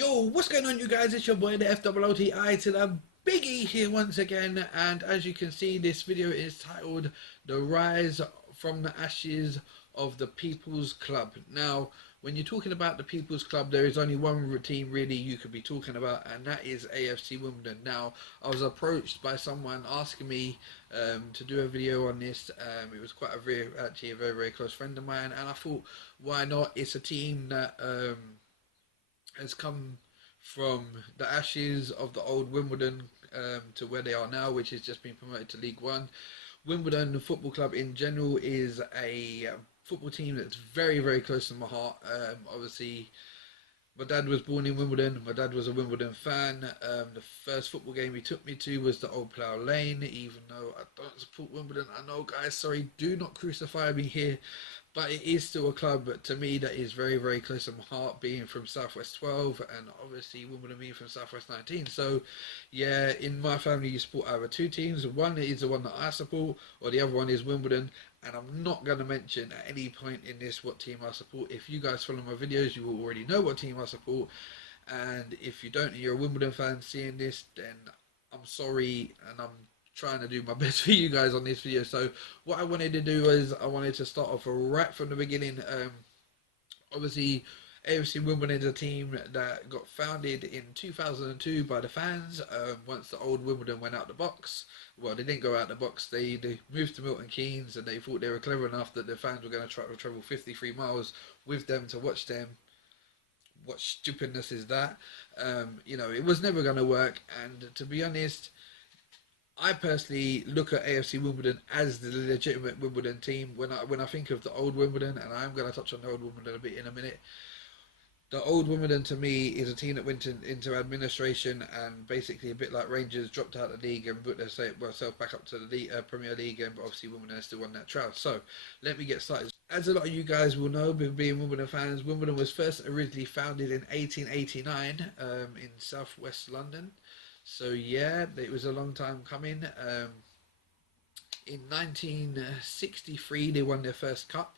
Yo, what's going on, you guys? It's your boy, the FOOTI, to the Biggie here once again. And as you can see, this video is titled The Rise from the Ashes of the People's Club. Now, when you're talking about the People's Club, there is only one team really you could be talking about, and that is AFC Wimbledon. Now, I was approached by someone asking me to do a video on this. It was actually a very, very close friend of mine, and I thought, why not? It's a team that has come from the ashes of the old Wimbledon to where they are now, which has just been promoted to League One. Wimbledon Football Club in general is a football team that's very, very close to my heart. Obviously, my dad was born in Wimbledon. My dad was a Wimbledon fan. The first football game he took me to was the Old Plough Lane, even though I don't support Wimbledon. I know, guys, sorry, do not crucify me here. But it is still a club to me that is very, very close to my heart, being from Southwest 12 and obviously Wimbledon being from Southwest 19. So, yeah, in my family, you support either two teams. One is the one that I support, or the other one is Wimbledon. And I'm not going to mention at any point in this what team I support. If you guys follow my videos, you will already know what team I support. And if you don't and you're a Wimbledon fan seeing this, then I'm sorry, and I'm trying to do my best for you guys on this video. So what I wanted to do is I wanted to start off right from the beginning. Obviously, AFC Wimbledon is a team that got founded in 2002 by the fans. Once the old Wimbledon went out the box, well, they didn't go out the box. They moved to Milton Keynes, and they thought they were clever enough that the fans were going to try to travel 53 miles with them to watch them. What stupidness is that? It was never going to work. And to be honest, I personally look at AFC Wimbledon as the legitimate Wimbledon team. When I think of the old Wimbledon, and I'm going to touch on the old Wimbledon a bit in a minute. The old Wimbledon to me is a team that went into administration and basically a bit like Rangers dropped out of the league and put themselves back up to the Premier League, and obviously Wimbledon is still on that trail. So let me get started. As a lot of you guys will know, being Wimbledon fans, Wimbledon was first originally founded in 1889 in southwest London. So yeah, it was a long time coming. In 1963, they won their first cup,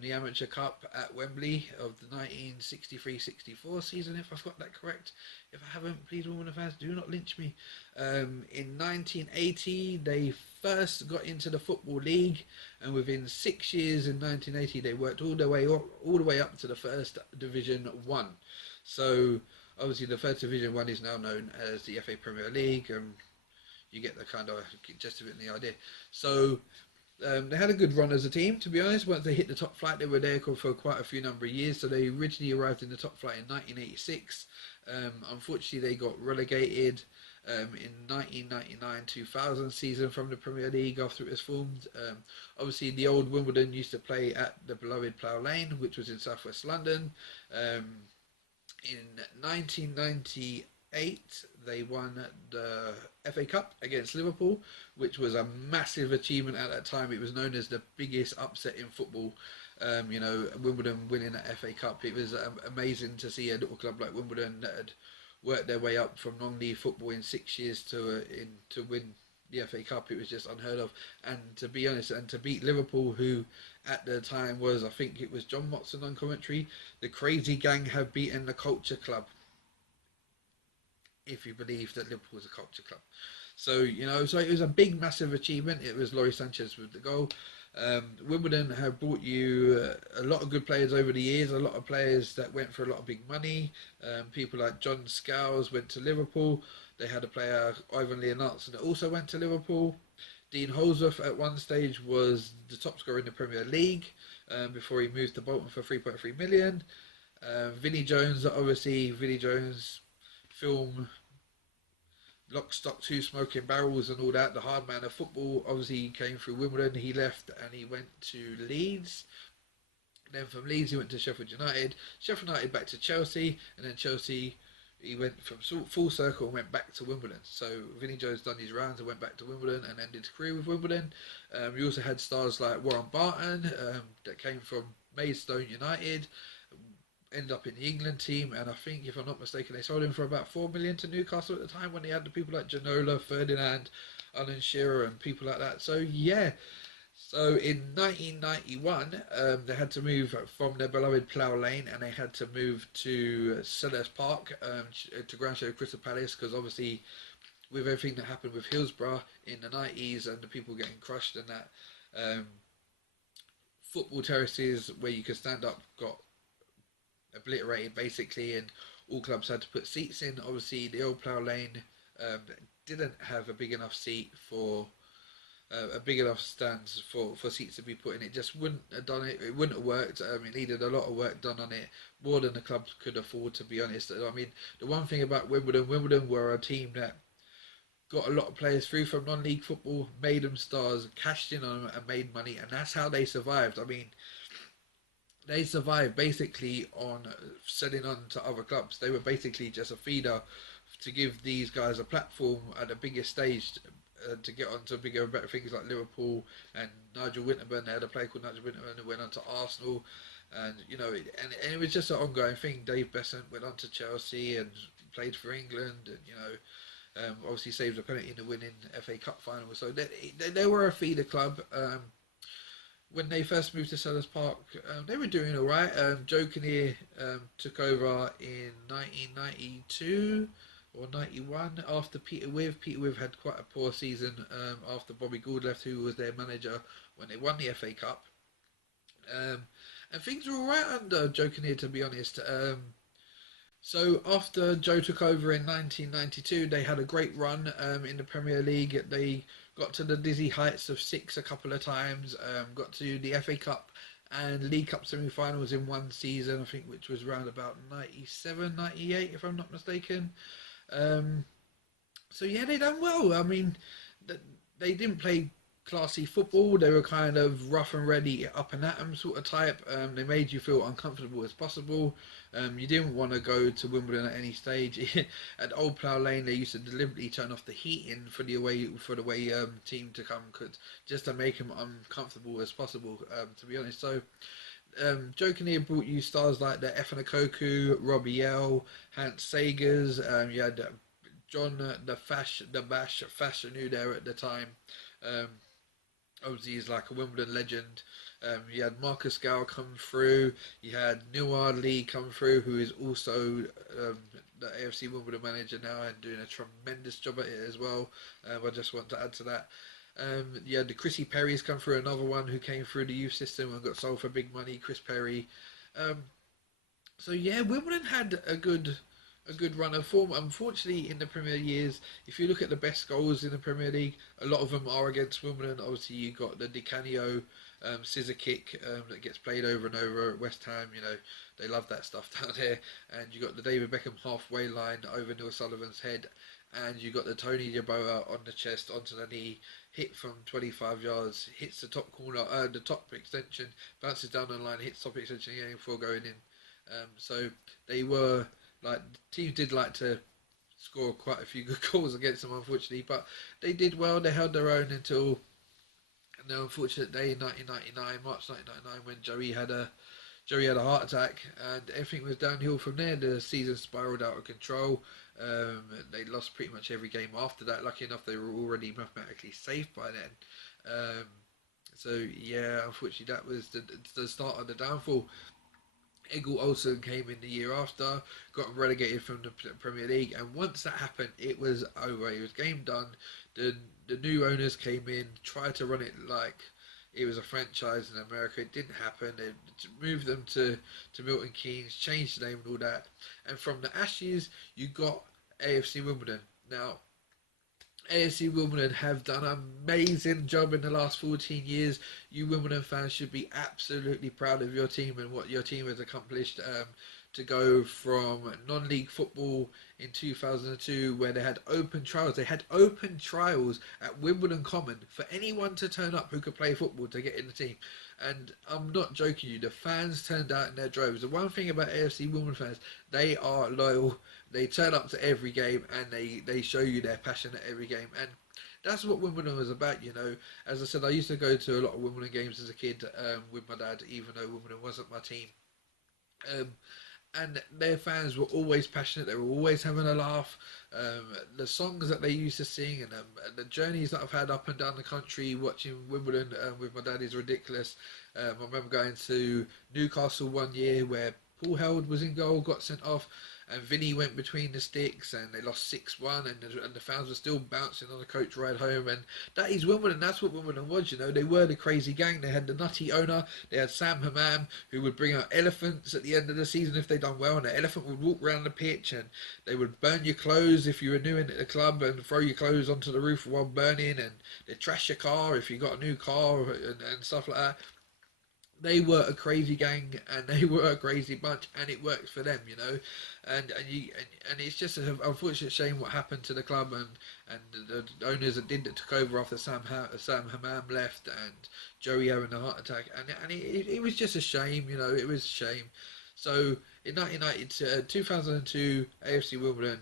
the Amateur Cup at Wembley of the 1963-64 season, if I've got that correct. If I haven't, please, Wimbledon fans, do not lynch me. In 1980, they first got into the Football League, and within 6 years, in 1980, they worked all the way up to the First Division 1. So obviously, the First Division 1 is now known as the FA Premier League, and you get the kind of just a bit in the idea. So they had a good run as a team, to be honest. Once they hit the top flight, they were there for quite a few number of years. So they originally arrived in the top flight in 1986. Unfortunately, they got relegated in 1999-2000 season from the Premier League after it was formed. Obviously, the old Wimbledon used to play at the beloved Plough Lane, which was in southwest London. In 1998, they won the FA Cup against Liverpool, which was a massive achievement at that time. It was known as the biggest upset in football. Wimbledon winning the FA Cup. It was amazing to see a little club like Wimbledon that had worked their way up from non-league football in 6 years to win the FA Cup. It was just unheard of. And to be honest, and to beat Liverpool, who at the time was, I think it was John Watson on commentary, the crazy gang have beaten the culture club, if you believe that Liverpool is a culture club. So so it was a big, massive achievement. It was Laurie Sanchez with the goal. Wimbledon have brought you a lot of good players over the years, a lot of players that went for a lot of big money. People like John Scholes went to Liverpool. They had a player, Ivan Leonardson, that also went to Liverpool. Dean Holdsworth at one stage was the top scorer in the Premier League before he moved to Bolton for 3.3 million. Vinnie Jones, obviously, Vinnie Jones film Lock, Stock, Two Smoking Barrels and all that, the hard man of football. Obviously, he came through Wimbledon, he left and he went to Leeds. Then from Leeds, he went to Sheffield United. Sheffield United back to Chelsea, and then Chelsea, he went from full circle and went back to Wimbledon. So Vinnie Jones done his rounds and went back to Wimbledon and ended his career with Wimbledon. We also had stars like Warren Barton that came from Maidstone United, ended up in the England team, and I think, if I'm not mistaken, they sold him for about 4 million to Newcastle at the time, when they had the people like Janola, Ferdinand, Alan Shearer and people like that. So yeah, So in 1991, they had to move from their beloved Plough Lane, and they had to move to Selhurst Park, to ground show Crystal Palace, because obviously with everything that happened with Hillsborough in the 90s and the people getting crushed and that, um, football terraces where you could stand up got obliterated basically, and all clubs had to put seats in. Obviously, the old Plough Lane um, didn't have a big enough seat for a big enough stands for seats to be put in. It just wouldn't have done it. It wouldn't have worked. It needed a lot of work done on it, more than the clubs could afford, to be honest. I mean, the one thing about Wimbledon were a team that got a lot of players through from non-league football, made them stars, cashed in on them, and made money, and that's how they survived. I mean, they survived basically on selling on to other clubs. They were basically just a feeder to give these guys a platform at the biggest stage, to get on to bigger and better things like Liverpool and Nigel Winterburn. They had a player called Nigel Winterburn who went on to Arsenal, and and it was just an ongoing thing. Dave Besant went on to Chelsea and played for England, and obviously saved a penalty in the winning FA Cup final. So they were a feeder club. When they first moved to Sellers Park, they were doing all right. Joe Kinnear took over in 1992 or 91 after Peter Wiv. Peter Wiv had quite a poor season after Bobby Gould left, who was their manager when they won the FA Cup. And things were all right under Joe Kinnear, to be honest. So after Joe took over in 1992, they had a great run in the Premier League. They got to the dizzy heights of 6 a couple of times, got to the FA Cup and League Cup semi-finals in one season, I think, which was around about 97, 98, if I'm not mistaken. So yeah, they done well. I mean, they didn't play classy football. They were kind of rough and ready, up and at 'em sort of type. They made you feel uncomfortable as possible. You didn't want to go to Wimbledon at any stage. At Old Plough Lane, they used to deliberately turn off the heating for the away team to come, just to make them uncomfortable as possible. To be honest, so. Joe Kinnear brought you stars like the Efan Okoku, Robbie L, Hans Sagers. You had John the Bash Fashanu there at the time. Um, Obviously, he's like a Wimbledon legend. You had Marcus Gow come through. You had Neil Ardley come through, who is also the AFC Wimbledon manager now and doing a tremendous job at it as well. I just want to add to that. You had the Chrissy Perry's come through, another one who came through the youth system and got sold for big money, Chris Perry. So yeah, Wimbledon had a good run of form. Unfortunately, in the Premier years, if you look at the best goals in the Premier League, a lot of them are against Wimbledon. Obviously, you got the Di Canio scissor kick that gets played over and over at West Ham. They love that stuff down there. And you got the David Beckham halfway line over Neil Sullivan's head. And you got the Tony Yeboah on the chest, onto the knee, hit from 25 yards, hits the top corner, the top extension, bounces down the line, hits top extension again before going in. So they were like, teams did like to score quite a few good goals against them, unfortunately, but they did well. They held their own until the unfortunate day in 1999, March 1999, when Joey had a heart attack, and everything was downhill from there. The season spiraled out of control. They lost pretty much every game after that. Lucky enough, they were already mathematically safe by then. So yeah, unfortunately, that was the start of the downfall. Egil Olsen came in the year after, got relegated from the Premier League, and once that happened, it was over. It was game done. The new owners came in, tried to run it like it was a franchise in America. It didn't happen. They moved them to Milton Keynes, changed the name and all that. And from the Ashes, you got AFC Wimbledon. Now, AFC Wimbledon have done an amazing job in the last 14 years. You Wimbledon fans should be absolutely proud of your team and what your team has accomplished, to go from non-league football in 2002, where they had open trials. They had open trials at Wimbledon Common for anyone to turn up who could play football to get in the team. And I'm not joking you, the fans turned out in their droves. The one thing about AFC Wimbledon fans, they are loyal. They turn up to every game, and they show you their passion at every game. And that's what Wimbledon was about, As I said, I used to go to a lot of Wimbledon games as a kid with my dad, even though Wimbledon wasn't my team. and their fans were always passionate. They were always having a laugh. The songs that they used to sing and the journeys that I've had up and down the country watching Wimbledon with my dad is ridiculous. I remember going to Newcastle one year where Paul Held was in goal, got sent off, and Vinny went between the sticks, and they lost 6-1, and the fans were still bouncing on the coach ride home. And that is Wimbledon. That's what Wimbledon was. You know, they were the crazy gang. They had the nutty owner. They had Sam Hammam, who would bring out elephants at the end of the season if they done well, and the elephant would walk around the pitch, and they would burn your clothes if you were new in the club, and throw your clothes onto the roof while burning, and they'd trash your car if you got a new car, and stuff like that. They were a crazy gang, and they were a crazy bunch, and it works for them, you know. And it's just an unfortunate shame what happened to the club, and the owners that took over after Sam Hammam left, and Joey having a heart attack, and it was just a shame, you know. It was a shame. So in 2002, AFC Wimbledon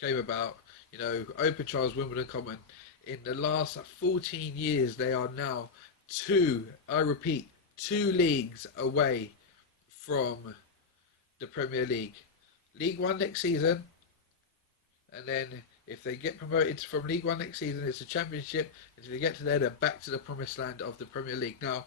came about, you know, Open Charles Wimbledon Common. In the last 14 years, they are now I repeat, 2 leagues away from the Premier League. League One next season, and then if they get promoted from League One next season, it's a championship. And if they get to there, they're back to the promised land of the Premier League. Now,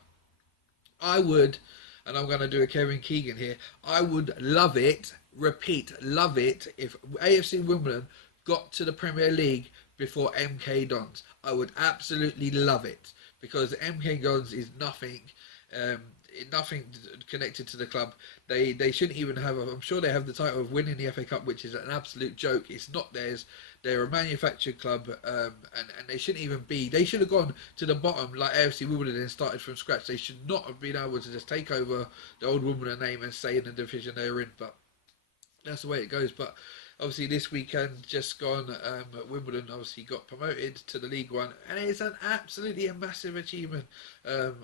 I would, and I'm going to do a Kevin Keegan here, I would love it, repeat, love it, if AFC Wimbledon got to the Premier League before MK Dons. I would absolutely love it, because MK Dons is nothing nothing connected to the club. They shouldn't even have I'm sure they have the title of winning the FA Cup, which is an absolute joke. It's not theirs. They're a manufactured club, and they shouldn't even be. They should have gone to the bottom like AFC Wimbledon and started from scratch. They should not have been able to just take over the old Wimbledon name and stay in the division they're in, but that's the way it goes. But obviously this weekend just gone, Wimbledon obviously got promoted to the League One, and it's an absolutely a massive achievement.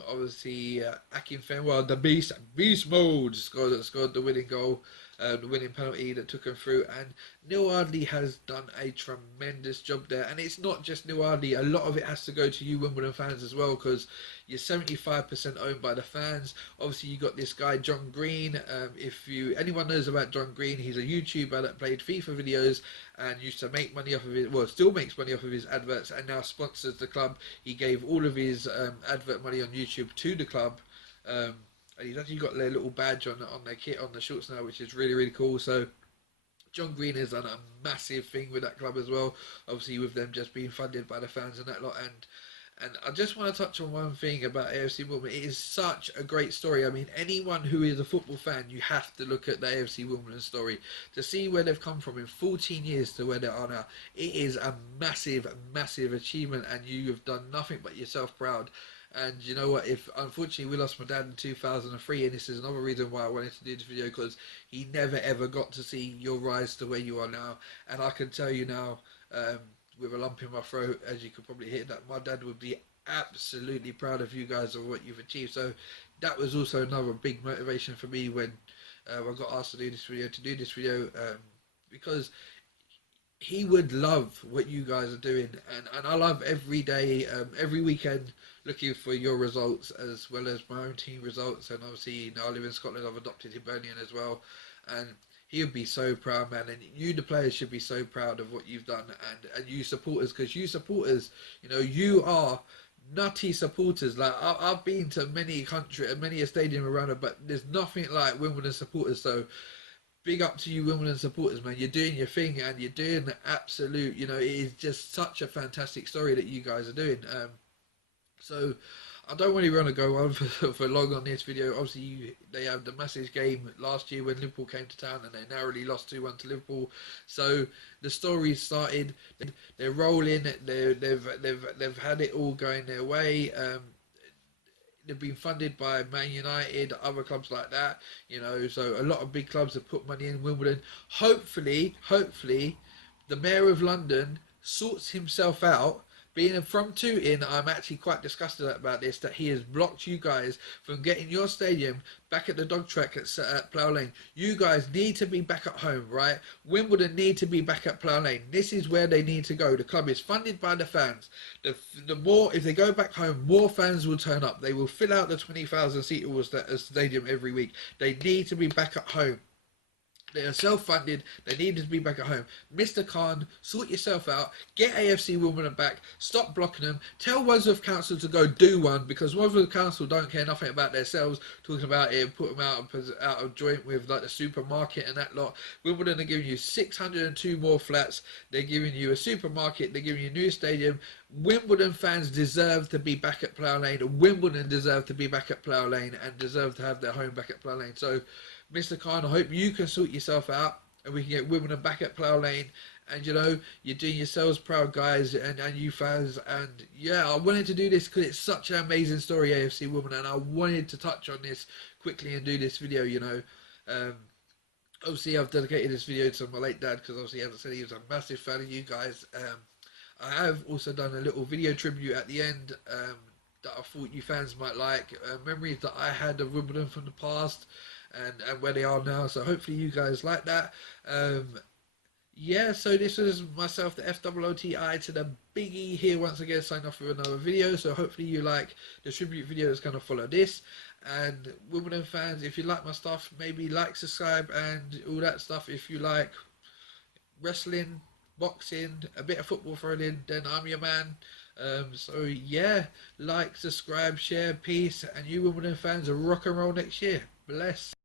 Obviously Akinfenwa, the beast mode, scored the winning goal, the winning penalty that took him through, and Neil Ardley has done a tremendous job there. And it's not just Neil Ardley, a lot of it has to go to you Wimbledon fans as well, because you're 75% owned by the fans. Obviously you got this guy John Green. If anyone knows about John Green, he's a YouTuber that played FIFA videos and used to make money off of it, well, still makes money off of his adverts, and now sponsors the club. He gave all of his advert money on YouTube to the club, and he's actually got their little badge on their kit, on the shorts now, which is really, really cool. So John Green has done a massive thing with that club as well, obviously with them just being funded by the fans and that lot. And I just want to touch on one thing about AFC Wimbledon. It is such a great story. I mean, anyone who is a football fan, you have to look at the AFC Wimbledon story to see where they've come from in 14 years to where they are now. It is a massive, massive achievement, and you have done nothing but yourself proud. And you know what, if unfortunately we lost my dad in 2003, and this is another reason why I wanted to do this video, because he never ever got to see your rise to where you are now. And I can tell you now, with a lump in my throat, as you could probably hear, that my dad would be absolutely proud of you guys and what you've achieved. So that was also another big motivation for me when I got asked to do this video, because he would love what you guys are doing, and I love every day, every weekend, looking for your results as well as my own team results. And obviously now I live in Scotland, I've adopted Hibernian as well, and he would be so proud, man. And you, the players, should be so proud of what you've done, and you supporters, because you supporters, you know, you are nutty supporters. Like I've been to many a stadium around it, but there's nothing like Wimbledon supporters. So big up to you Wimbledon supporters, man. You're doing your thing, and you're doing the absolute, you know, it is just such a fantastic story that you guys are doing. So I don't really want to go on for long on this video. Obviously, they had the massive game last year when Liverpool came to town, and they narrowly lost 2-1 to Liverpool. So the story started. They're rolling. They've had it all going their way. They've been funded by Man United, other clubs like that. You know, so a lot of big clubs have put money in Wimbledon. Hopefully, the Mayor of London sorts himself out. Being from Tooting, I'm actually quite disgusted about this, that he has blocked you guys from getting your stadium back at the dog track at Plough Lane. You guys need to be back at home, right? Wimbledon need to be back at Plough Lane. This is where they need to go. The club is funded by the fans. The more, if they go back home, more fans will turn up. They will fill out the 20,000 seat stadium every week. They need to be back at home. They are self-funded. They needed to be back at home. Mr. Khan, sort yourself out. Get AFC Wimbledon back. Stop blocking them. Tell Wandsworth Council to go do one, because Wandsworth Council don't care nothing about themselves, talking about it and put them out of joint with like the supermarket and that lot. Wimbledon are giving you 602 more flats. They're giving you a supermarket. They're giving you a new stadium. Wimbledon fans deserve to be back at Plough Lane. Wimbledon deserve to be back at Plough Lane and deserve to have their home back at Plough Lane. So, Mr. Khan, I hope you can sort yourself out and we can get Wimbledon back at Plough Lane. And you know, you're doing yourselves proud, guys, and you fans. And yeah, I wanted to do this because it's such an amazing story, AFC Wimbledon, and I wanted to touch on this quickly and do this video. You know, obviously I've dedicated this video to my late dad because obviously, as I said, he was a massive fan of you guys. I have also done a little video tribute at the end that I thought you fans might like, memories that I had of Wimbledon from the past and where they are now. So hopefully you guys like that. Yeah, so this was myself, the FOOTI to the Biggie here once again, signing off with another video. So hopefully you like the tribute video that's going to follow this. And Wimbledon fans, if you like my stuff, maybe like, subscribe and all that stuff. If you like wrestling, boxing, a bit of football thrown in, then I'm your man. So yeah, like, subscribe, share, peace, and you Wimbledon fans are rock and roll next year. Bless.